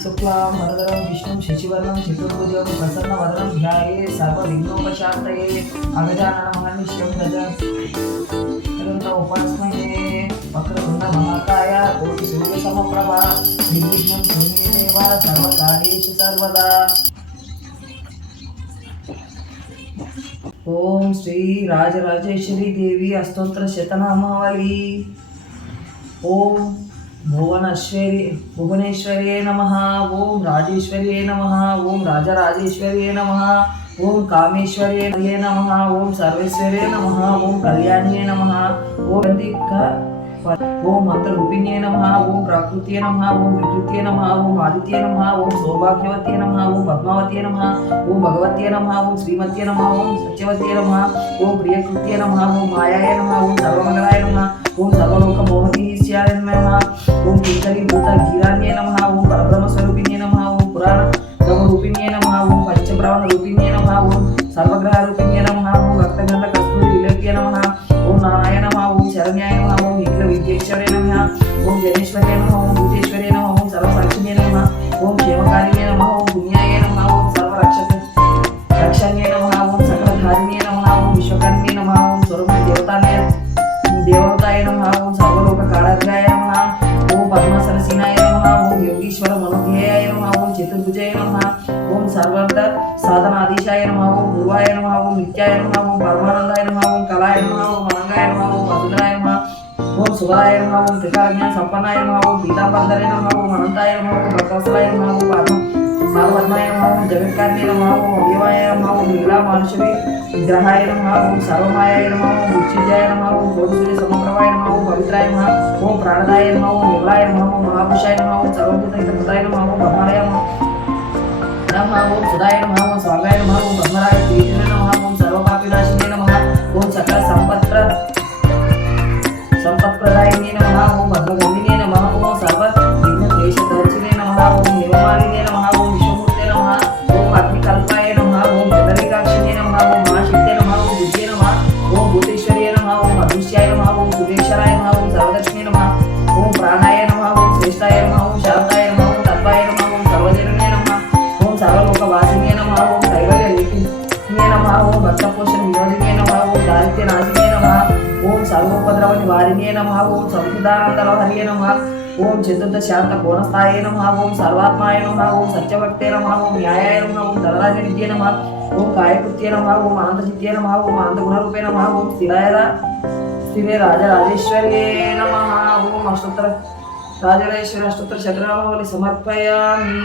शुक्लांबरधरं विष्णुं शशिवर्णं चतुर्भुजं प्रसन्नवदनं ध्याये सर्वविघ्नोपशान्तये अगजाननमहर्निशं गजानन उपास्महे वक्रतुण्डमहाकाय कोटिसूर्यसमप्रभा निर्विघ्नं कुरु मे देव सर्वकार्येषु सर्वदा। ओम श्री राजराजेश्वरी देवी अष्टोत्तर शतनामावली। ओम भुवनेश्वर्ये नमः। ओम राजेश्वर्ये नमः। ओम राजराजेश्वर्ये नमः। ओम कामेश्वर्ये नमः। ओम सर्वेश्वर्ये नमः। ओम कल्याण्ये नमः। ओम मंत्ररूपिण्ये नमः। ओम प्रकृत्ये नमः। ओम विकृत्ये नमः। ओम आदित्ये नमः। ओम सौभाग्यवत्ये नमः। ओम पद्मावत्ये नमः। ओम भगवत्ये नमः। ओम श्रीमत्ये नमः। ओम सत्यवत्ये नमः। ओम प्रियकृत्ये नमः। ओम मायाय नमः। ओम सर्वमंगलाय नमः। ओम सर्वलोकमोहनीश्याय नमः। ओम कीर्तनीभूत गीरान्ये नमः। ओम परब्रह्मस्वरूपिण्ये नमः। ओम पुराणरूपिण्ये नमः। ओम पंचप्रावणरूपिण्ये नमः। ओम सर्वग्रहरूपिण्ये नमः। ओम रक्तगंध कस्तूरी विलेप्ये नमः। ओम नारायण नमः। ओम शरण्याय नमः। ओम विद्येश्वरे नमः। ओम जनेश्वरे नमः। ओम भूतेश्वरे नमः। ओम सर्वसाक्षिणे नमः। ओम क्षेमकारिणे नमः। ओम पुण्याय नमः। ओम सर्वरक्षण्ये नमः। ओम सकलधारिणे नमः। ओम विश्वकर्मे नमः। ओम देवताय नमः। ओम सर्वलोककाराग्राय नमः। ओम पद्मासनसीनाय नमः। ओम योगीश्वर मनोध्येयाय नमः। ओम चतुर्भुजाय नमः। ओम सर्वार्थ साधनाधीशाय नमः। ओम पूर्वाय नमः। ओम नित्याय नमः। ओम परमानंदाय नमः। ओम कलाय नमः। ओम अनंगाय नमः। ओम वसुधराय नमः। ओम सुभराय नमः। ओम त्रिकालज्ञान संपन्नाय नमः। ओम पीतांबरधरे नमः। ओम अनंताय नमः। ओम भक्तवत्सलाय नमः। ओम सर्वपद्माय नमः। ओम जगत्कारणे नमः। ओम अव्यवाय नमः। ओम लीलामानुषवी विग्रहाय नमः। ओम सर्वमायाय नमः। ओम उच्चिजाय नमः। ओम कोटिसूर्य समप्रभाय नमः। ओम पवित्राय नमः। ओम प्राणदाय नमः। ओम निर्मलाय नमः। ओम महापुरुषाय नमः। ओम सर्वभूतहितकृताय नमः। ओम ब्रह्माय नमः। ओम सुधाय नमः। ओम स्वागाय नमः। ओम ब्रह्मराय प्रीतिने नमः। ओम सर्वपापिनाशिने नमः। ओम सकल संपत्प्रदायिने नमः। ओम पद्मगंधिने नमः। ओम सर्व विघ्नक्लेशदर्शिने नमः। ओम हेममालिने नमः। ओम विश्वमूर्ते नमः। ओम अग्निकल्पाय नमः। ओम जगदीकाक्षिणे नमः। ओम महाशक्ते नमः। ओम बुद्धे नमः। ओम भूतेश्वर्ये नमः। ओम अदृश्याय नमः। ओम सुरेक्षराय नमः। ओम सर्वदक्षिणे नमः। ओम प्राणाय नमः। ओम श्रेष्ठाय नमः। ओम शांताय नमः। ओम तत्वाय नमः। ओम सर्वजनने नमः। ओम सर्वलोकवासिने नमः। ओम कैवल्यलेखिने नमः। ओम भक्तपोषण विनोदिने नमः। ओम दारिद्र्यनाशिने नमः। ओम सर्वोपद्रव निवारिणे नमः। ओम संविधानंदलहर्ये नमः। ओम चतुर्थ शांत कोणस्थाये नमः। ओम सर्वात्माय नमः। ओम सत्यवक्ते नमः। ओम न्यायाय नमः। ओम धनराजनिध्ये नमः। ओम कायकृत्ये नमः। ओम अनंतचित्ते नमः। ओम अनंतगुणरूपे नमः। ओम स्थिरे राजराजेश्वर्ये नमः। ओम अष्टोत्तर राजराजेश्वरी अष्टोत्तर शतनामावली समर्पयामि।